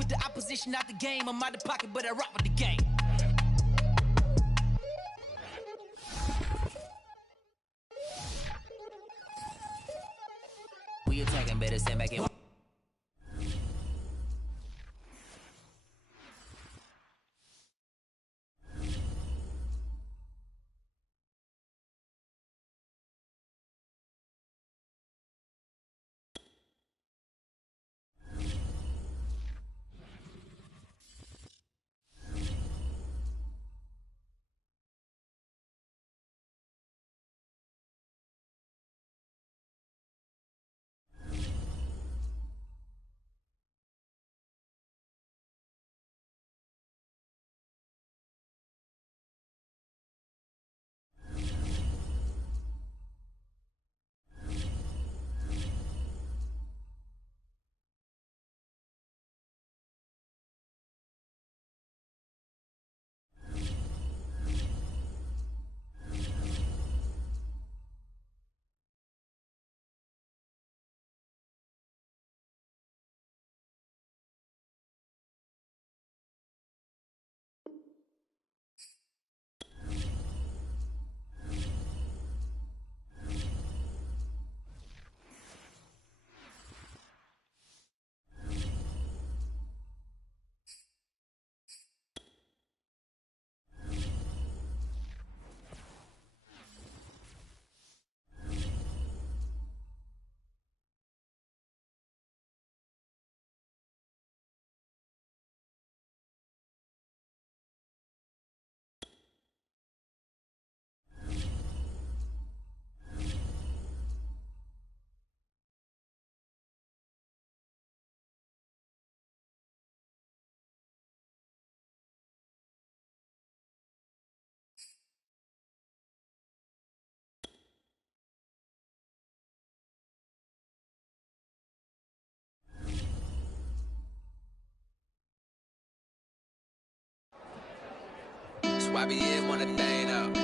put the opposition out the game. I'm out the pocket, but I rock with the game. We attacking, better stand back and YBN wanna thing up.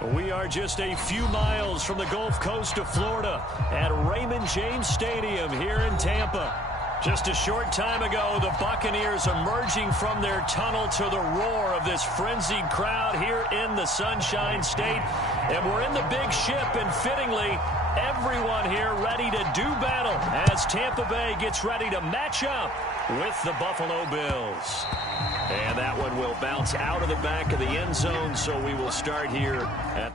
We are just a few miles from the Gulf Coast of Florida at Raymond James Stadium here in Tampa. Just a short time ago, the Buccaneers emerging from their tunnel to the roar of this frenzied crowd here in the Sunshine State. And we're in the big ship, and fittingly, everyone here ready to do battle as Tampa Bay gets ready to match up with the Buffalo Bills. And that one will bounce out of the back of the end zone, so we will start here at...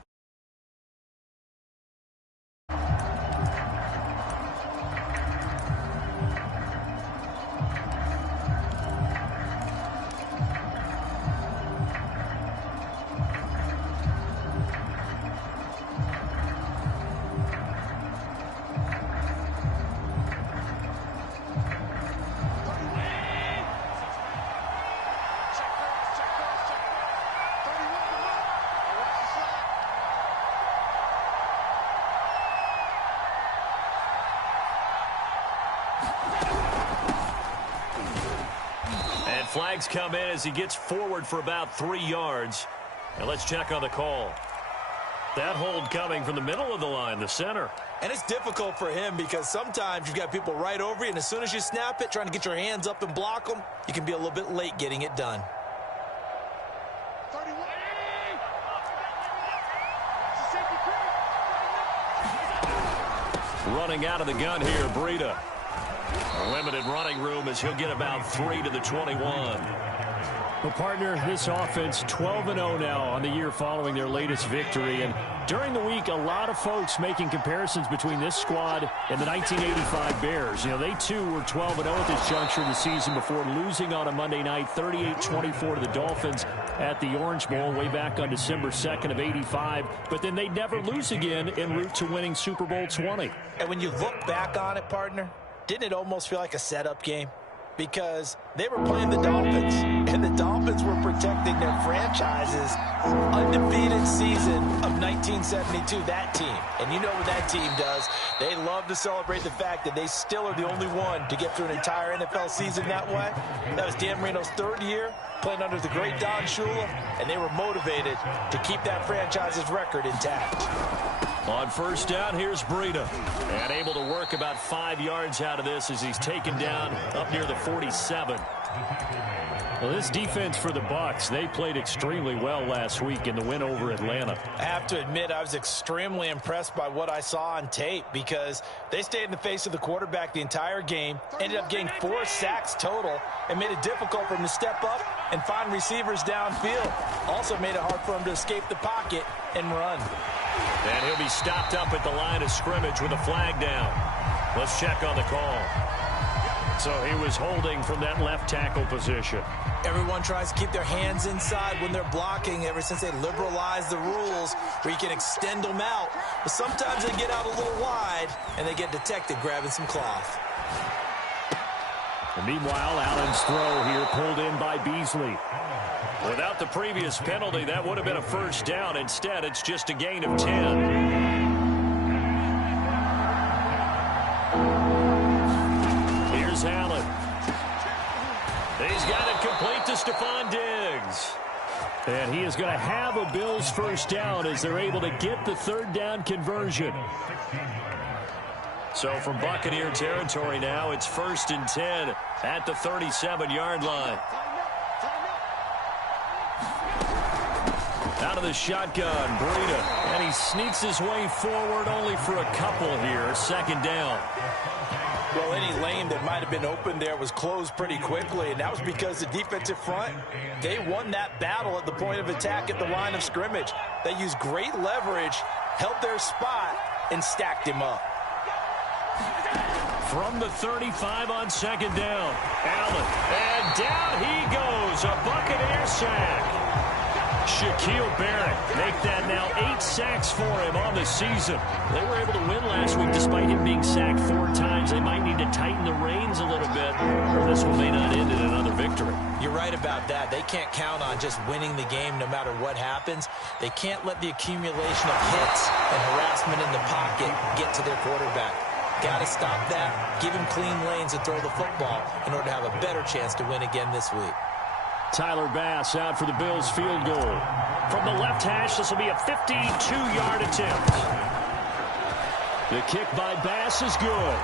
Flags come in as he gets forward for about 3 yards. And let's check on the call. That hold coming from the middle of the line, the center. And it's difficult for him because sometimes you've got people right over you, and as soon as you snap it, trying to get your hands up and block them, you can be a little bit late getting it done. Running out of the gun here, Breida. Limited running room as he'll get about 3 to the 21. Well, partner, this offense 12-0 now on the year following their latest victory. And during the week, a lot of folks making comparisons between this squad and the 1985 Bears. You know, they too were 12-0 at this juncture of the season before losing on a Monday night 38-24 to the Dolphins at the Orange Bowl way back on December 2nd of 85. But then they'd never lose again en route to winning Super Bowl 20. And when you look back on it, partner, didn't it almost feel like a setup game? Because they were playing the Dolphins, and the Dolphins were protecting their franchise's undefeated season of 1972, that team. And you know what that team does. They love to celebrate the fact that they still are the only one to get through an entire NFL season that way. That was Dan Marino's 3rd year, playing under the great Don Shula, and they were motivated to keep that franchise's record intact. On first down, here's Breida. And able to work about 5 yards out of this as he's taken down up near the 47. Well, this defense for the Bucs, they played extremely well last week in the win over Atlanta. I have to admit, I was extremely impressed by what I saw on tape because they stayed in the face of the quarterback the entire game, ended up getting 4 sacks total, and made it difficult for him to step up and find receivers downfield. Also made it hard for him to escape the pocket and run. And he'll be stopped up at the line of scrimmage with a flag down. Let's check on the call. So he was holding from that left tackle position. Everyone tries to keep their hands inside when they're blocking ever since they liberalized the rules where you can extend them out. But sometimes they get out a little wide and they get detected grabbing some cloth. And meanwhile, Allen's throw here pulled in by Beasley. Without the previous penalty, that would have been a first down. Instead, it's just a gain of 10. Here's Allen. He's got it complete to Stephon Diggs. And he is going to have a Bills first down as they're able to get the 3rd down conversion. So from Buccaneer territory now, it's 1st and 10 at the 37-yard line. Out of the shotgun, Breida, and he sneaks his way forward only for a couple here. 2nd down. Well, any lane that might have been open there was closed pretty quickly, and that was because the defensive front, they won that battle at the point of attack at the line of scrimmage. They used great leverage, held their spot, and stacked him up. From the 35 on 2nd down, Allen, and down he goes, a Buccaneer sack. Shaquille Barrett make that now 8 sacks for him on the season. They were able to win last week despite him being sacked 4 times. They might need to tighten the reins a little bit, or this one may not end in another victory. You're right about that. They can't count on just winning the game no matter what happens. They can't let the accumulation of hits and harassment in the pocket get to their quarterback. Got to stop that, give him clean lanes and throw the football in order to have a better chance to win again this week. Tyler Bass out for the Bills field goal. From the left hash, this will be a 52-yard attempt. The kick by Bass is good.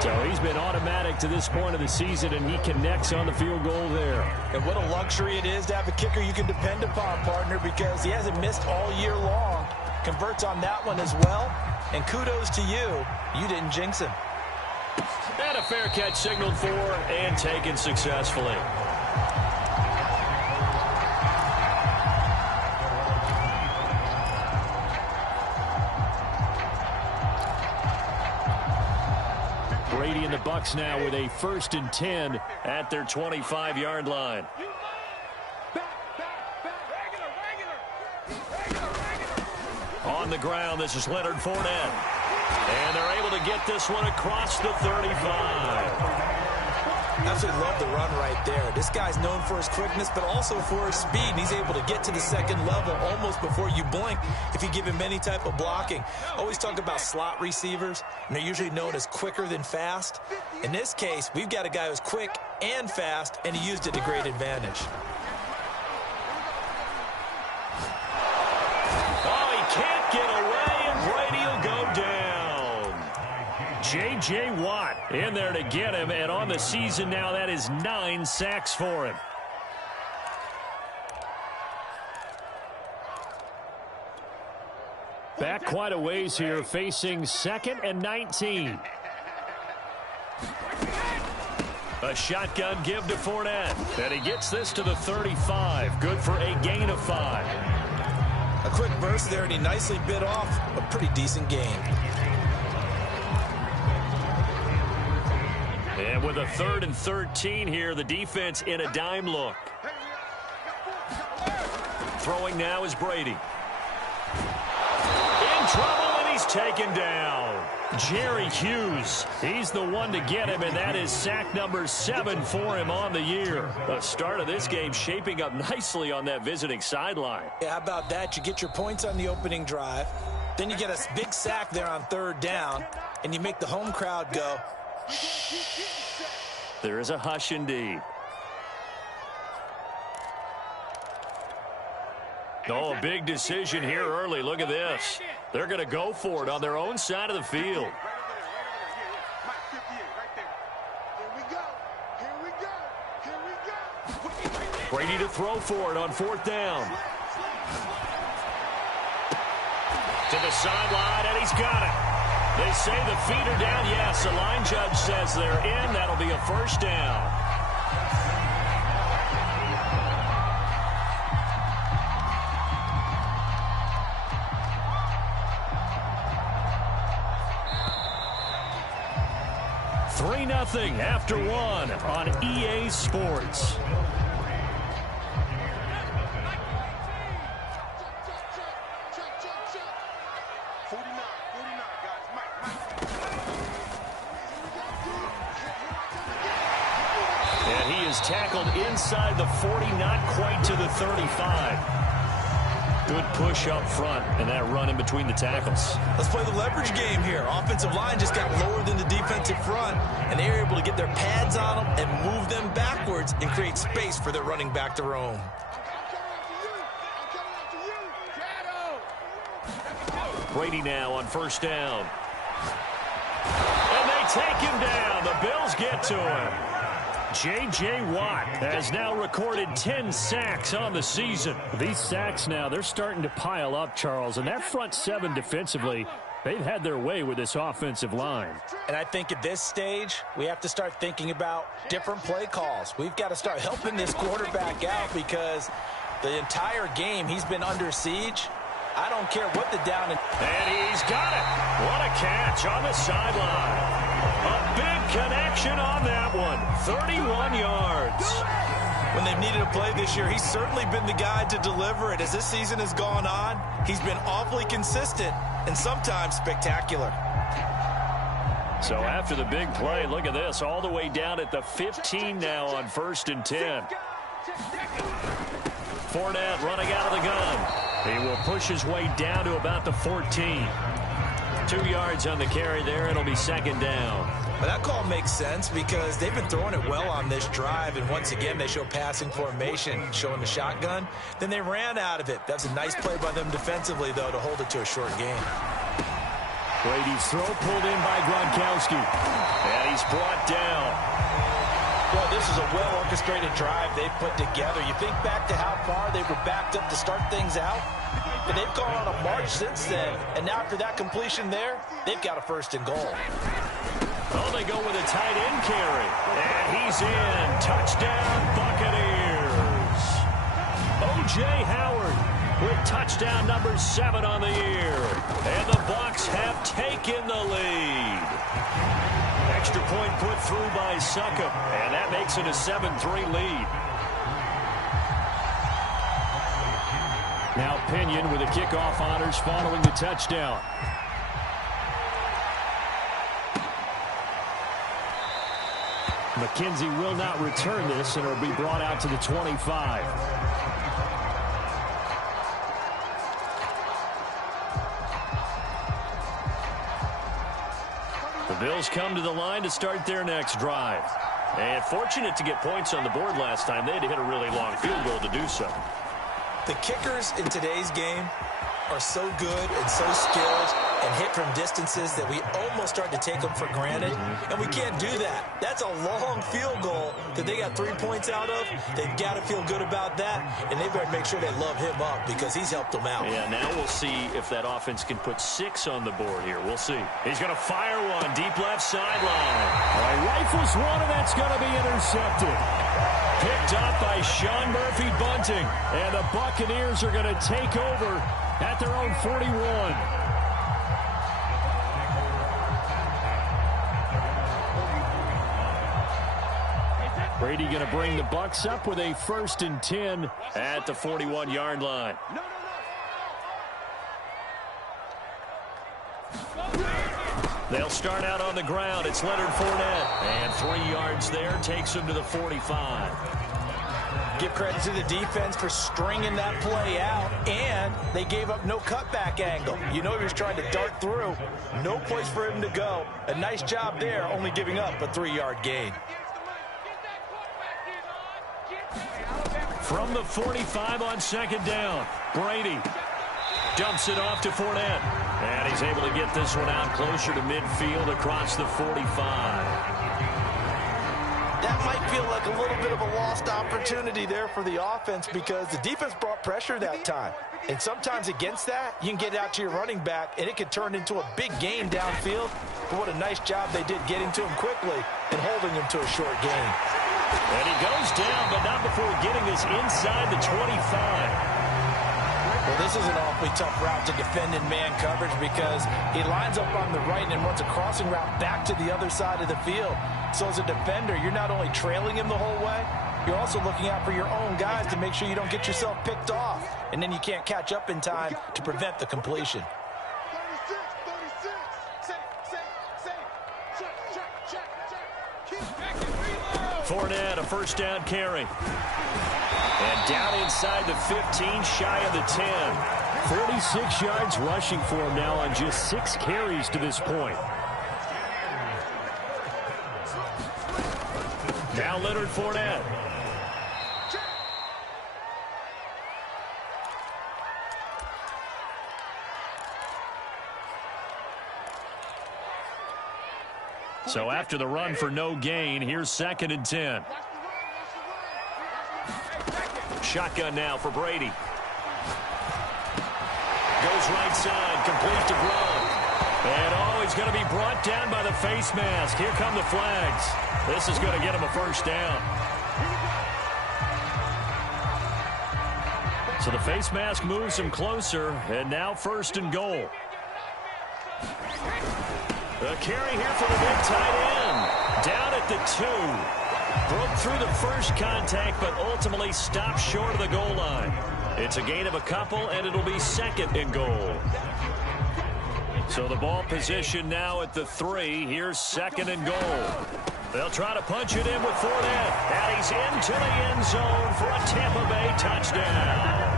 So he's been automatic to this point of the season, and he connects on the field goal there. And what a luxury it is to have a kicker you can depend upon, partner, because he hasn't missed all year long. Converts on that one as well. And kudos to you. You didn't jinx him. And a fair catch signaled for and taken successfully. Brady and the Bucs now with a 1st and 10 at their 25-yard line. On the ground, this is Leonard Fournette. And they're able to get this one across the 35. Absolutely love the run right there. This guy's known for his quickness, but also for his speed. And he's able to get to the second level almost before you blink if you give him any type of blocking. Always talk about slot receivers, and they're usually known as quicker than fast. In this case, we've got a guy who's quick and fast, and he used it to great advantage. Oh, he can't get away, and Brady will go down. J.J. Watt in there to get him, and on the season now, that is 9 sacks for him. Back quite a ways here, facing 2nd and 19. A shotgun give to Fournette, and he gets this to the 35. Good for a gain of 5. A quick burst there, and he nicely bit off a pretty decent gain. And with a 3rd and 13 here, the defense in a dime look. Throwing now is Brady. In trouble, and he's taken down. Jerry Hughes, he's the one to get him, and that is sack number 7 for him on the year. The start of this game shaping up nicely on that visiting sideline. Yeah, how about that? You get your points on the opening drive, then you get a big sack there on 3rd down, and you make the home crowd go. There is a hush indeed. Oh, a big decision here early. Look at this. They're going to go for it on their own side of the field. Brady to throw for it on 4th down. To the sideline, and he's got it. They say the feet are down. Yes, the line judge says they're in. That'll be a 1st down. Nothing after 1 on EA Sports. And he is tackled inside the 40, not quite to the 35. Good push up front, and that run in between the tackles. Let's play the leverage game here. Offensive line just got lower than the defensive front, and they were able to get their pads on them and move them backwards and create space for their running back to roam. Brady now on 1st down. And they take him down. The Bills get to him. J.J. Watt has now recorded 10 sacks on the season. These sacks now, they're starting to pile up, Charles. And that front 7 defensively, they've had their way with this offensive line. And I think at this stage, we have to start thinking about different play calls. We've got to start helping this quarterback out because the entire game he's been under siege. I don't care what the down. And he's got it. What a catch on the sideline. A big connection on that one. 31 yards. When they've needed a play this year, he's certainly been the guy to deliver it. As this season has gone on, he's been awfully consistent and sometimes spectacular. So after the big play, look at this. All the way down at the 15 now on 1st and 10. Fournette running out of the gun. He will push his way down to about the 14. 2 yards on the carry there. It'll be 2nd down. But that call makes sense because they've been throwing it well on this drive, and once again, they show passing formation, showing the shotgun. Then they ran out of it. That's a nice play by them defensively, though, to hold it to a short game. Brady's throw pulled in by Gronkowski. And he's brought down. Well, this is a well-orchestrated drive they've put together. You think back to how far they were backed up to start things out, and they've gone on a march since then. And now after that completion there, they've got a first and goal. Oh, they go with a tight end carry. And he's in. Touchdown, Buccaneers. O.J. Howard with touchdown number 7 on the year. And the Bucs have taken the lead. Extra point put through by Succop. And that makes it a 7-3 lead. Now Pinion with the kickoff honors following the touchdown. McKenzie will not return this, and it'll be brought out to the 25. The Bills come to the line to start their next drive. And fortunate to get points on the board last time. They had to hit a really long field goal to do so. The kickers in today's game are so good and so skilled and hit from distances that we almost start to take them for granted, and we can't do that. That's a long field goal that they got 3 points out of. They've got to feel good about that, and they better make sure they love him up because he's helped them out. Yeah, now we'll see if that offense can put 6 on the board here. We'll see. He's going to fire one deep left sideline. All right, rifles one, and that's going to be intercepted. Picked up by Sean Murphy Bunting, and the Buccaneers are going to take over at their own 41. Brady going to bring the Bucs up with a 1st and 10 at the 41-yard line. They'll start out on the ground. It's Leonard Fournette. And 3 yards there takes him to the 45. Give credit to the defense for stringing that play out, and they gave up no cutback angle. You know he was trying to dart through. No place for him to go. A nice job there, only giving up a 3-yard gain. From the 45 on 2nd down, Brady dumps it off to Fournette. And he's able to get this one out closer to midfield across the 45. That might feel like a little bit of a lost opportunity there for the offense because the defense brought pressure that time. And sometimes against that, you can get out to your running back, and it can turn into a big gain downfield. But what a nice job they did getting to him quickly and holding him to a short gain. And he goes down, but not before getting this inside the 25. Well, this is an awfully tough route to defend in man coverage because he lines up on the right and runs a crossing route back to the other side of the field. So as a defender, you're not only trailing him the whole way, you're also looking out for your own guys to make sure you don't get yourself picked off. And then you can't catch up in time to prevent the completion. Fournette, a 1st down carry. And down inside the 15, shy of the 10. 46 yards rushing for him now on just 6 carries to this point. Now Leonard Fournette. So after the run for no gain, here's 2nd and 10. Shotgun now for Brady. Goes right side, complete to Gronk. And oh, he's going to be brought down by the face mask. Here come the flags. This is going to get him a 1st down. So the face mask moves him closer, and now 1st and goal. The carry here for the big tight end. Down at the 2. Broke through the first contact, but ultimately stopped short of the goal line. It's a gain of a couple, and it'll be 2nd and goal. So the ball position now at the 3. Here's 2nd and goal. They'll try to punch it in with Fournette. And he's into the end zone for a Tampa Bay touchdown.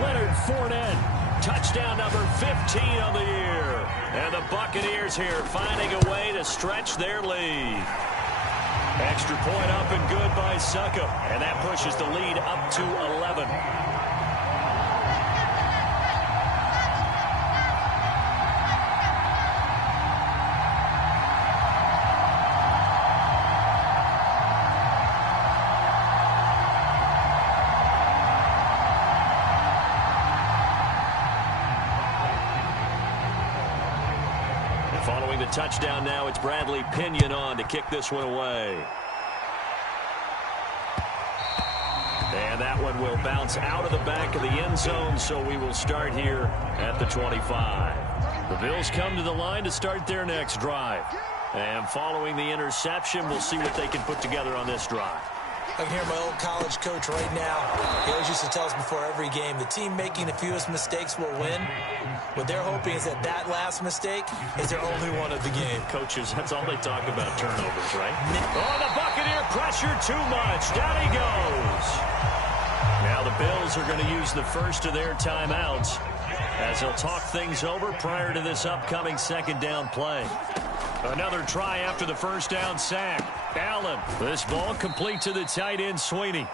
Leonard Fournette Touchdown number 15 on the year. And the Buccaneers here finding a way to stretch their lead. Extra point up and good by Suckup. And that pushes the lead up to 11. Following the touchdown now, it's Bradley Pinion on to kick this one away. And that one will bounce out of the back of the end zone, so we will start here at the 25. The Bills come to the line to start their next drive. And following the interception, we'll see what they can put together on this drive. I can hear my old college coach right now. He always used to tell us before every game, the team making the fewest mistakes will win. What they're hoping is that that last mistake is their only one of the game. Coaches, that's all they talk about, turnovers, right? Oh, the Buccaneer pressure too much. Down he goes. Now the Bills are going to use the first of their timeouts as they'll talk things over prior to this upcoming second down play. Another try after the first down sack. Allen. This ball complete to the tight end, Sweeney.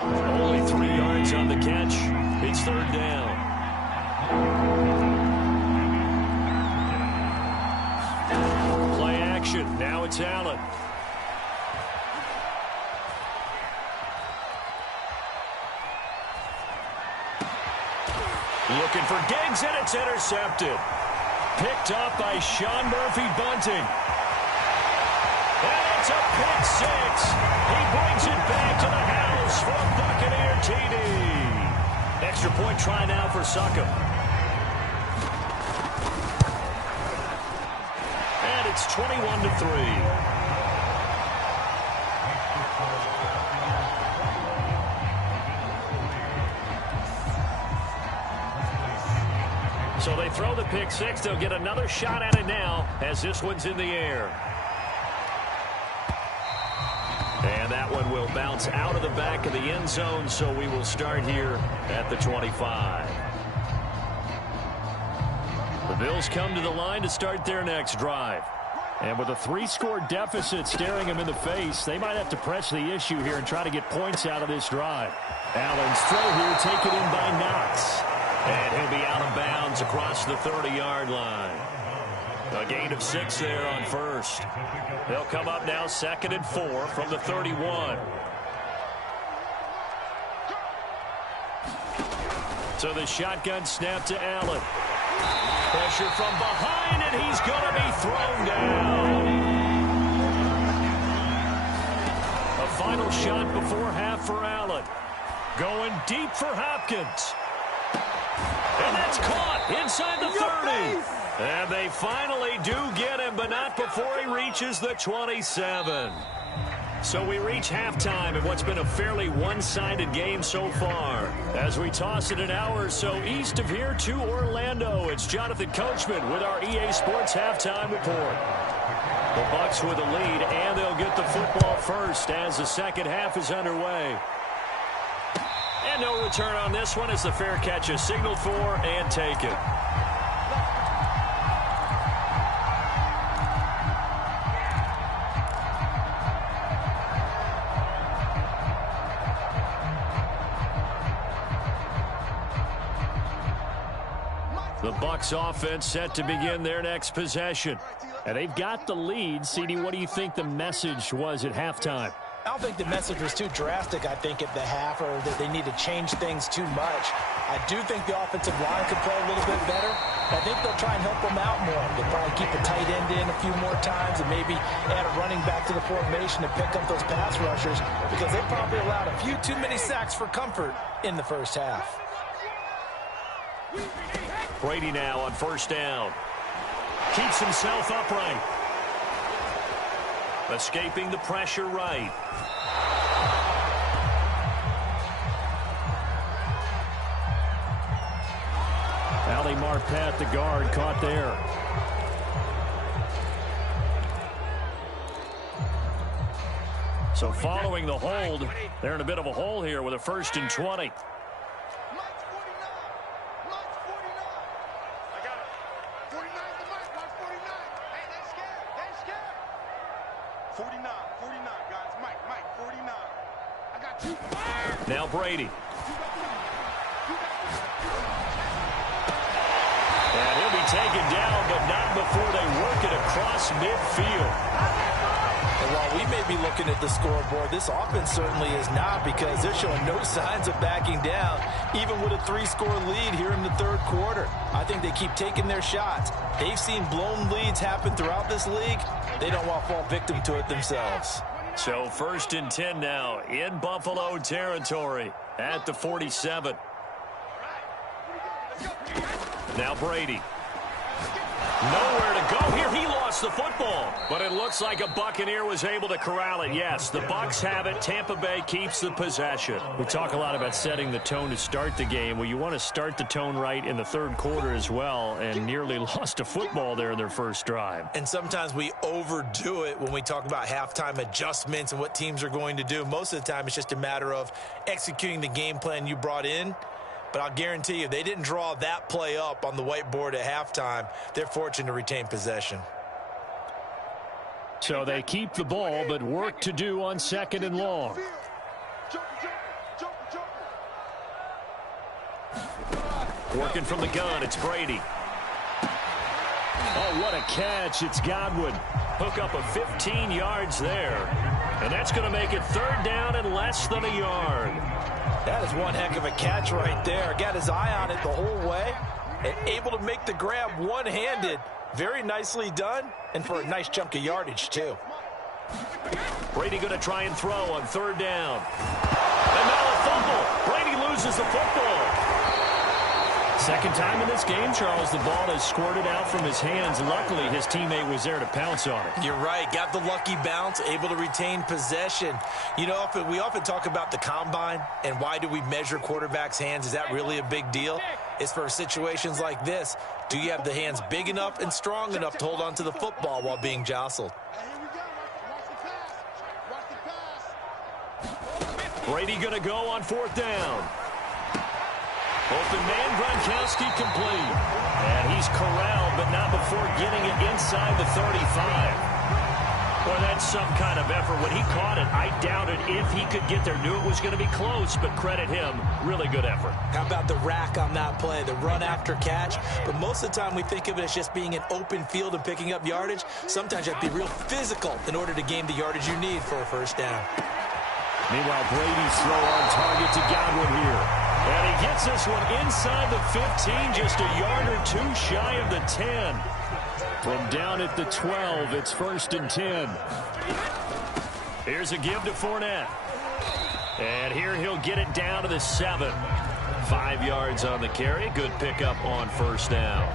Only 3 yards on the catch. It's third down. Play action. Now it's Allen. Looking for Diggs, and it's intercepted. Picked up by Sean Murphy-Bunting. And it's a pick six. He brings it back to the house for a Buccaneer TD. Extra point try now for Suckup. And it's 21-3. So they throw the pick six. They'll get another shot at it now as this one's in the air. And that one will bounce out of the back of the end zone, so we will start here at the 25. The Bills come to the line to start their next drive. And with a 3-score deficit staring them in the face, they might have to press the issue here and try to get points out of this drive. Allen's throw here taken in by Knox. And he'll be out of bounds across the 30-yard line. A gain of 6 there on first. They'll come up now 2nd and 4 from the 31. So the shotgun snap to Allen. Pressure from behind, and he's going to be thrown down. A final shot before half for Allen. Going deep for Hopkins. And that's caught inside the 30. And they finally do get him, but not before he reaches the 27. So we reach halftime in what's been a fairly one-sided game so far. As we toss it an hour or so east of here to Orlando, it's Jonathan Coachman with our EA Sports Halftime Report. The Bucs with a lead, and they'll get the football first as the second half is underway. And no return on this one as the fair catch is signaled for and taken. The Bucs offense set to begin their next possession. And they've got the lead. CD, what do you think the message was at halftime? I don't think the message was too drastic, I think, at the half, or that they need to change things too much. I do think the offensive line could play a little bit better. I think they'll try and help them out more. They'll probably keep the tight end in a few more times and maybe add a running back to the formation to pick up those pass rushers, because they probably allowed a few too many sacks for comfort in the first half. Brady now on first down. Keeps himself upright. Escaping the pressure right. Ali Marpet, the guard, caught there. So following the hold, they're in a bit of a hole here with a 1st and 20. Brady. And he'll be taken down, but not before they work it across midfield. And while we may be looking at the scoreboard, this offense certainly is not, because they're showing no signs of backing down, even with a 3-score lead here in the third quarter. I think they keep taking their shots. They've seen blown leads happen throughout this league. They don't want to fall victim to it themselves. So 1st and 10 now in Buffalo territory at the 47. Now Brady. Nowhere to go here. He lost the football. But it looks like a Buccaneer was able to corral it. Yes, the Bucs have it. Tampa Bay keeps the possession. We talk a lot about setting the tone to start the game. Well, you want to start the tone right in the third quarter as well, and nearly lost a football there in their first drive. And sometimes we overdo it when we talk about halftime adjustments and what teams are going to do. Most of the time, it's just a matter of executing the game plan you brought in. But I'll guarantee you, they didn't draw that play up on the whiteboard at halftime. They're fortunate to retain possession. So they keep the ball, but work to do on 2nd and long. Working from the gun, it's Brady. Oh, what a catch. It's Godwin. Hook up of 15 yards there. And that's going to make it 3rd down and less than a yard. That is one heck of a catch right there. Got his eye on it the whole way and able to make the grab one-handed. Very nicely done, and for a nice chunk of yardage, too. Brady going to try and throw on 3rd down. And now a fumble. Brady loses the football. Second time in this game, Charles, the ball has squirted out from his hands. Luckily, his teammate was there to pounce on it. You're right. Got the lucky bounce, able to retain possession. You know, we often talk about the combine and why do we measure quarterbacks' hands. Is that really a big deal? It's for situations like this. Do you have the hands big enough and strong enough to hold on to the football while being jostled? Brady going to go on 4th down. Open man, Gronkowski complete. And he's corralled, but not before getting it inside the 35. Boy, that's some kind of effort. When he caught it, I doubted if he could get there. Knew it was going to be close, but credit him. Really good effort. How about the rack on that play, the run after catch? But most of the time we think of it as just being an open field and picking up yardage. Sometimes you have to be real physical in order to gain the yardage you need for a 1st down. Meanwhile, Brady's throw on target to Godwin here. And he gets this one inside the 15, just a yard or 2 shy of the 10. From down at the 12, it's 1st and 10. Here's a give to Fournette. And here he'll get it down to the 7. 5 yards on the carry. Good pickup on 1st down.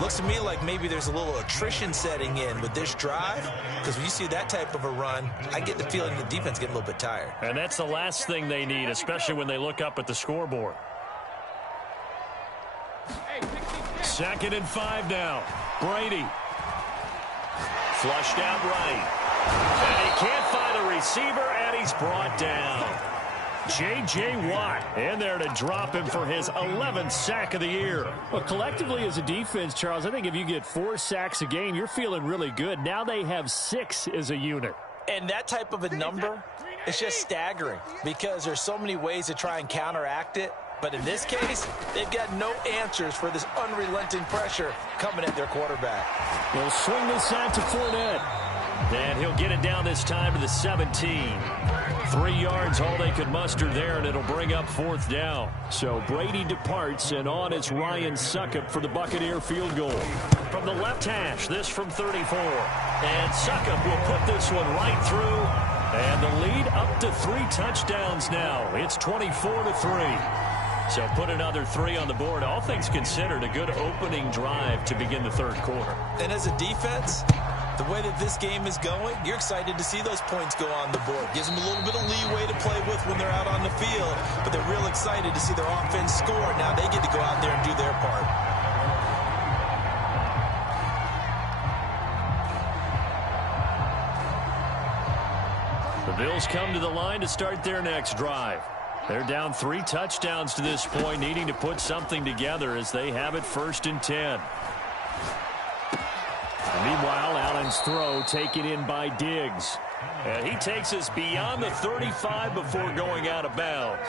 Looks to me like maybe there's a little attrition setting in with this drive, because when you see that type of a run, I get the feeling the defense getting a little bit tired. And that's the last thing they need, especially when they look up at the scoreboard. 2nd and 5 now. Brady. Flushed out right. And he can't find a receiver, and he's brought down. J.J. Watt in there to drop him for his 11th sack of the year. Well, collectively as a defense, Charles, I think if you get 4 sacks a game, you're feeling really good. Now they have 6 as a unit. And that type of a number, it's just staggering because there's so many ways to try and counteract it. But in this case, they've got no answers for this unrelenting pressure coming at their quarterback. They'll swing this out to Fournette. And he'll get it down this time to the 17. 3 yards, all they could muster there, and it'll bring up 4th down. So Brady departs, and on it's Ryan Succop for the Buccaneer field goal. From the left hash, this from 34. And Succop will put this one right through. And the lead up to 3 touchdowns now. It's 24-3. So put another 3 on the board. All things considered, a good opening drive to begin the third quarter. And as a defense, the way that this game is going, you're excited to see those points go on the board. Gives them a little bit of leeway to play with when they're out on the field, but they're real excited to see their offense score. Now they get to go out there and do their part. The Bills come to the line to start their next drive. They're down 3 touchdowns to this point, needing to put something together as they have it 1st and 10. Meanwhile, Allen His throw taken in by Diggs. And he takes us beyond the 35 before going out of bounds.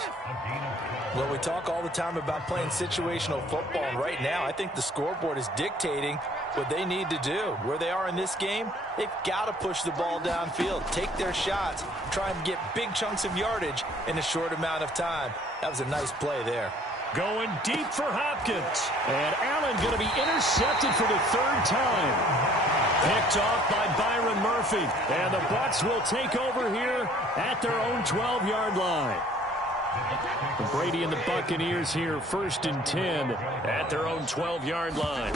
Well, we talk all the time about playing situational football, and right now I think the scoreboard is dictating what they need to do. Where they are in this game, they've got to push the ball downfield, take their shots, try and get big chunks of yardage in a short amount of time. That was a nice play there. Going deep for Hopkins. And Allen going to be intercepted for the third time. Picked off by Byron Murphy. And the Bucs will take over here at their own 12-yard line. Brady and the Buccaneers here, 1st and 10 at their own 12-yard line.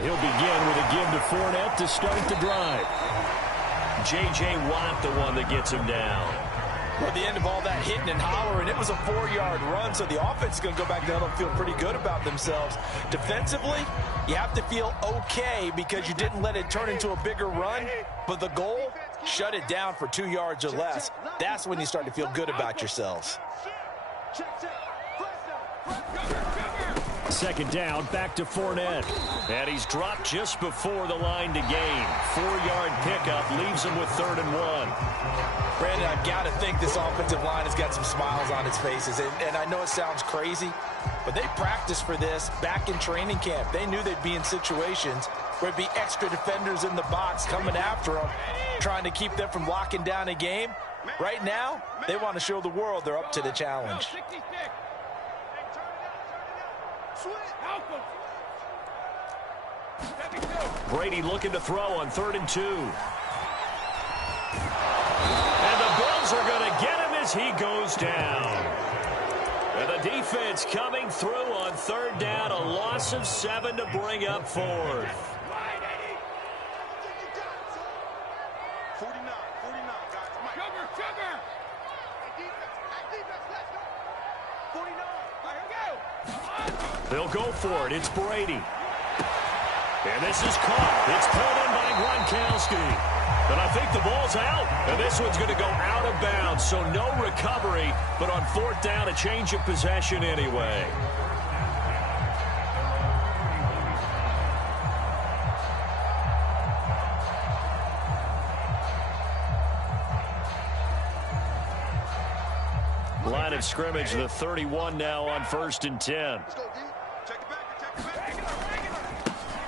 He'll begin with a give to Fournette to start the drive. J.J. Watt, the one that gets him down. Well, at the end of all that hitting and hollering, it was a 4-yard run, so the offense is going to go back down and feel pretty good about themselves. Defensively, you have to feel okay because you didn't let it turn into a bigger run, but the goal, shut it down for 2 yards or less. That's when you start to feel good about yourselves. Second down, back to Fournette. And he's dropped just before the line to gain. 4-yard pickup leaves him with 3rd and 1. Brandon, I've got to think this offensive line has got some smiles on its faces. And I know it sounds crazy, but they practiced for this back in training camp. They knew they'd be in situations where there'd be extra defenders in the box coming after them, trying to keep them from locking down a game. Right now, they want to show the world they're up to the challenge. Brady looking to throw on 3rd and 2. And the Bills are going to get him as he goes down. And the defense coming through on 3rd down, a loss of 7 to bring up 4th. They'll go for it. It's Brady. And this is caught. It's pulled in by Gronkowski. And I think the ball's out. And this one's going to go out of bounds. So no recovery. But on 4th down, a change of possession anyway. Line of scrimmage, the 31 now on 1st and 10.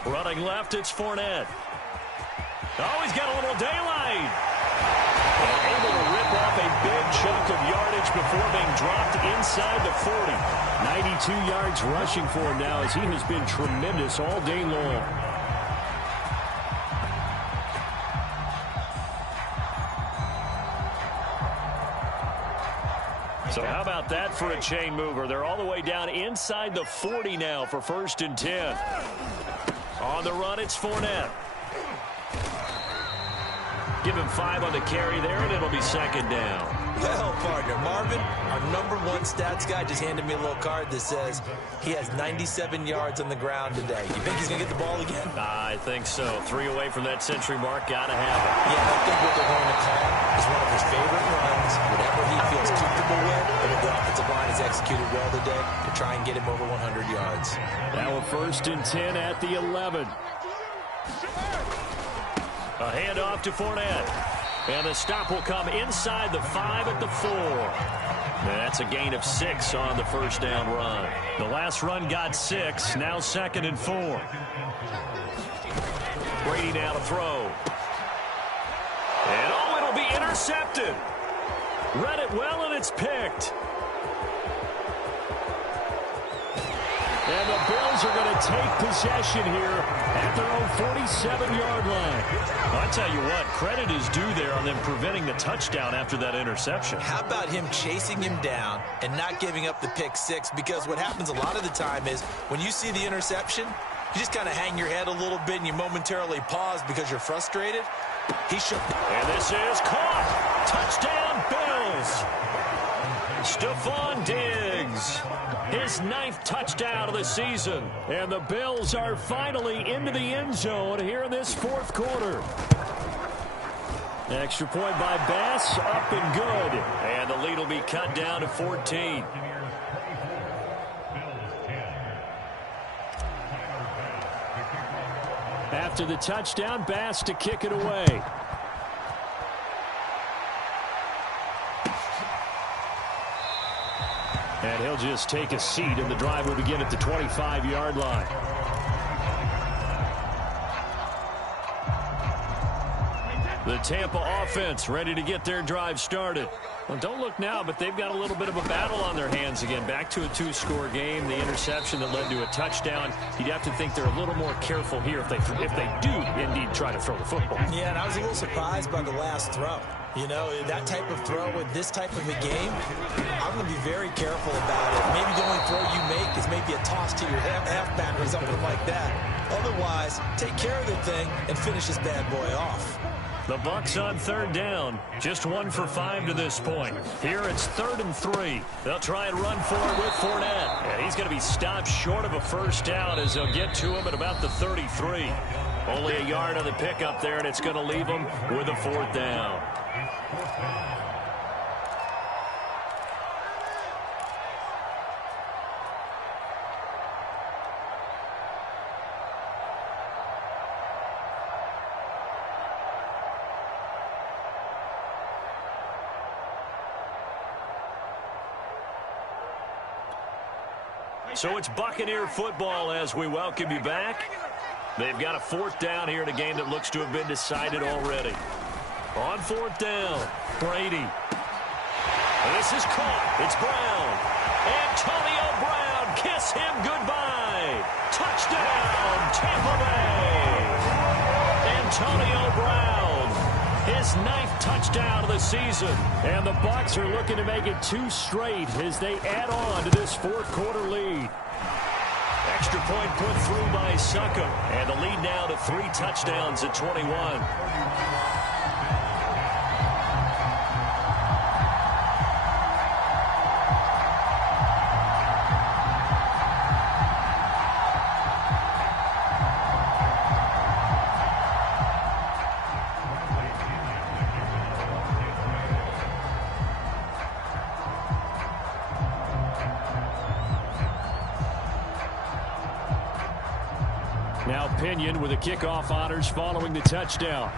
Running left, it's Fournette. Oh, he's got a little daylight. And able to rip off a big chunk of yardage before being dropped inside the 40. 92 yards rushing for him now as he has been tremendous all day long. So how about that for a chain mover? They're all the way down inside the 40 now for 1st and 10. On the run, it's Fournette. Give him 5 on the carry there, and it'll be 2nd down. Well, partner, Marvin, our #1 stats guy just handed me a little card that says he has 97 yards on the ground today. You think he's going to get the ball again? I think so. 3 away from that century mark. Got to have it. Yeah, I think what they're going to call is one of his favorite runs, whatever he feels comfortable with, and if the offensive line has executed well today, to try and get him over 100 yards. Now a 1st and 10 at the 11. A handoff to Fournette. And the stop will come inside the 5 at the 4. And that's a gain of 6 on the 1st down run. The last run got 6. Now 2nd and 4. Brady now to throw. And oh, it'll be intercepted. Read it well, and it's picked. And the Bills are going to take possession here at their own 47-yard line. I'll tell you what, credit is due there on them preventing the touchdown after that interception. How about him chasing him down and not giving up the pick 6? Because what happens a lot of the time is when you see the interception, you just kind of hang your head a little bit and you momentarily pause because you're frustrated. He should. And this is caught. Touchdown, Bills. Stephon Diggs, his 9th touchdown of the season. And the Bills are finally into the end zone here in this 4th quarter. Extra point by Bass, up and good. And the lead will be cut down to 14. After the touchdown, Bass to kick it away. And he'll just take a seat, and the drive will begin at the 25-yard line. The Tampa offense ready to get their drive started. Well, don't look now, but they've got a little bit of a battle on their hands again. Back to a two-score game. The interception that led to a touchdown. You'd have to think they're a little more careful here if they do indeed try to throw the football. Yeah, and I was a little surprised by the last throw. You know, that type of throw with this type of a game, I'm going to be very careful about it. Maybe the only throw you make is maybe a toss to your halfback or something like that. Otherwise, take care of the thing and finish this bad boy off. The Bucs on third down. Just 1 for 5 to this point. Here it's 3rd and 3. They'll try and run for it with Fournette. And he's going to be stopped short of a first down as they'll get to him at about the 33. Only a yard on the pickup there, and it's going to leave him with a 4th down. So it's Buccaneer football as we welcome you back. They've got a 4th down here in a game that looks to have been decided already. On 4th down, Brady. And this is caught. It's Brown. Antonio Brown, kiss him goodbye. Touchdown, Tampa Bay. Antonio Brown, his 9th touchdown of the season. And the Bucs are looking to make it 2 straight as they add on to this 4th quarter lead. Extra point put through by Suckup. And the lead now to 3 touchdowns at 21. Now Pinion with the kickoff honors following the touchdown.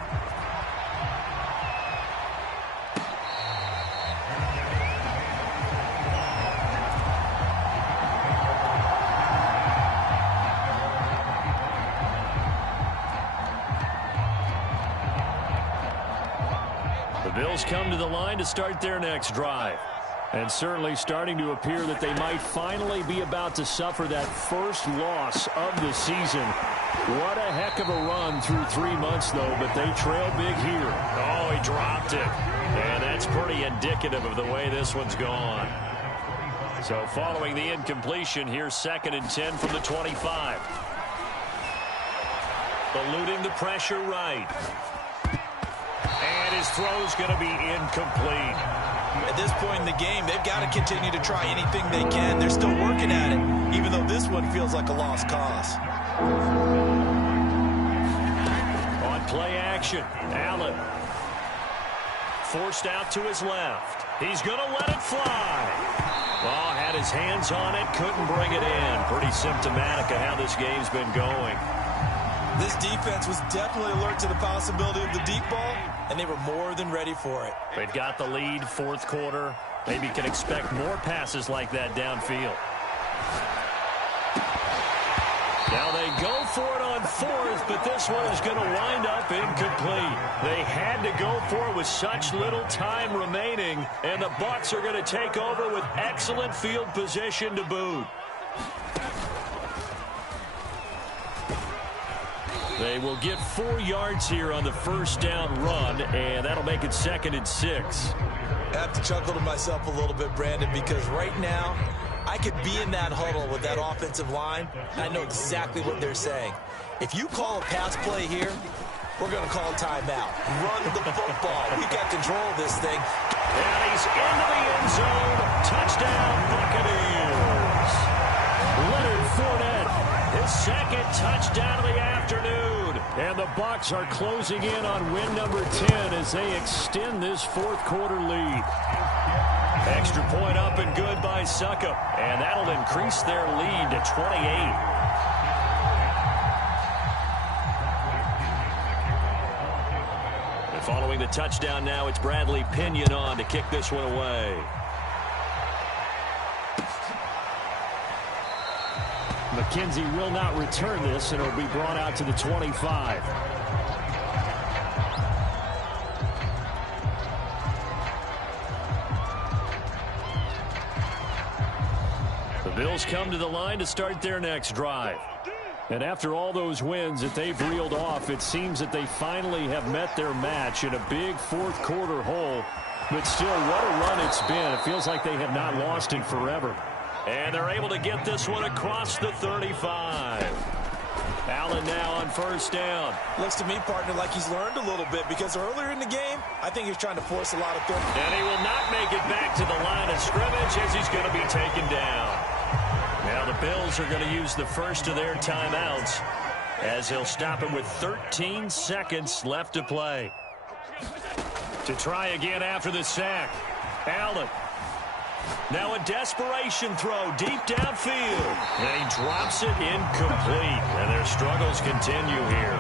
The Bills come to the line to start their next drive. And certainly starting to appear that they might finally be about to suffer that first loss of the season. What a heck of a run through 3 months, though, but they trail big here. Oh, he dropped it. And that's pretty indicative of the way this one's gone. So following the incompletion, here's 2nd and 10 from the 25. Eluding the pressure right. And his throw's going to be incomplete. At this point in the game, they've got to continue to try anything they can. They're still working at it, even though this one feels like a lost cause. On play action, Allen. Forced out to his left. He's going to let it fly. Oh, had his hands on it, couldn't bring it in. Pretty symptomatic of how this game's been going. This defense was definitely alert to the possibility of the deep ball, and they were more than ready for it. They've got the lead, 4th quarter. Maybe can expect more passes like that downfield. Now they go for it on 4th, but this one is going to wind up incomplete. They had to go for it with such little time remaining, and the Bucs are going to take over with excellent field position to boot. They will get 4 yards here on the first down run, and that'll make it 2nd and 6. I have to chuckle to myself a little bit, Brandon, because right now I could be in that huddle with that offensive line, and I know exactly what they're saying. If you call a pass play here, we're going to call a timeout. Run the football. We've got control of this thing. And he's into the end zone. Touchdown, Buccaneers. Leonard Fournette, his 2nd touchdown of the afternoon. And the Bucs are closing in on win number 10 as they extend this 4th quarter lead. Extra point up and good by Suckup. And that'll increase their lead to 28. Following the touchdown now, it's Bradley Pinion on to kick this one away. McKenzie will not return this, and it'll be brought out to the 25. The Bills come to the line to start their next drive. And after all those wins that they've reeled off, it seems that they finally have met their match in a big fourth quarter hole. But still, what a run it's been. It feels like they have not lost in forever. And they're able to get this one across the 35. Allen now on first down. Looks to me, partner, like he's learned a little bit because earlier in the game, I think he's trying to force a lot of things. And he will not make it back to the line of scrimmage as he's going to be taken down. Now the Bills are going to use the first of their timeouts as they'll stop it with 13 seconds left to play. To try again after the sack, Allen. Now a desperation throw deep downfield. And he drops it incomplete. And their struggles continue here.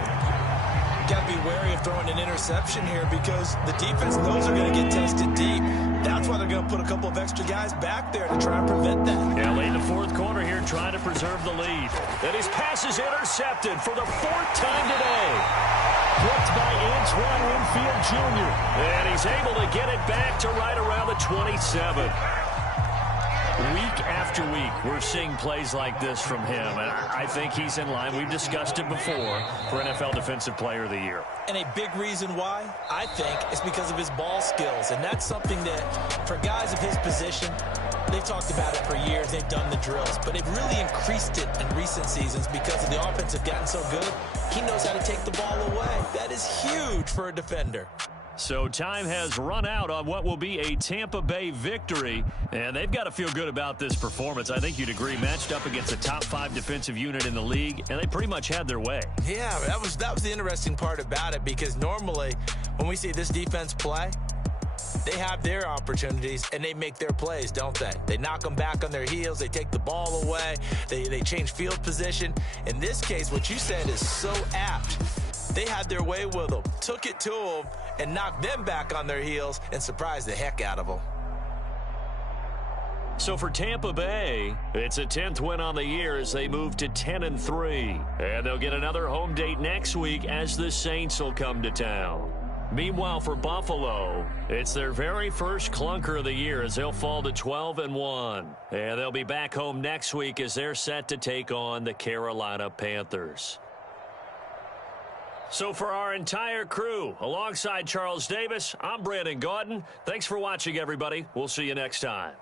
Got to be wary of throwing an interception here because the defense knows they're going to get tested deep. That's why they're going to put a couple of extra guys back there to try and prevent that. Yeah, late in the fourth quarter here trying to preserve the lead. And his pass is intercepted for the fourth time today. Blocked by Antoine Winfield Jr. And he's able to get it back to right around the 27. Week after week, we're seeing plays like this from him, and I think he's in line. We've discussed it before for NFL Defensive Player of the Year. And a big reason why, I think, is because of his ball skills. And that's something that, for guys of his position, they've talked about it for years. They've done the drills. But they've really increased it in recent seasons because of the offense have gotten so good. He knows how to take the ball away. That is huge for a defender. So time has run out on what will be a Tampa Bay victory, and they've got to feel good about this performance. I think you'd agree, matched up against a top 5 defensive unit in the league, and they pretty much had their way. Yeah, that was the interesting part about it because normally when we see this defense play, they have their opportunities and they make their plays, don't they? They knock them back on their heels. They take the ball away. They change field position. In this case, what you said is so apt. They had their way with them, took it to them, and knocked them back on their heels and surprised the heck out of them. So for Tampa Bay, it's a 10th win on the year as they move to 10-3. And they'll get another home date next week as the Saints will come to town. Meanwhile, for Buffalo, it's their very first clunker of the year as they'll fall to 12-1. And they'll be back home next week as they're set to take on the Carolina Panthers. So for our entire crew, alongside Charles Davis, I'm Brandon Gaudin. Thanks for watching, everybody. We'll see you next time.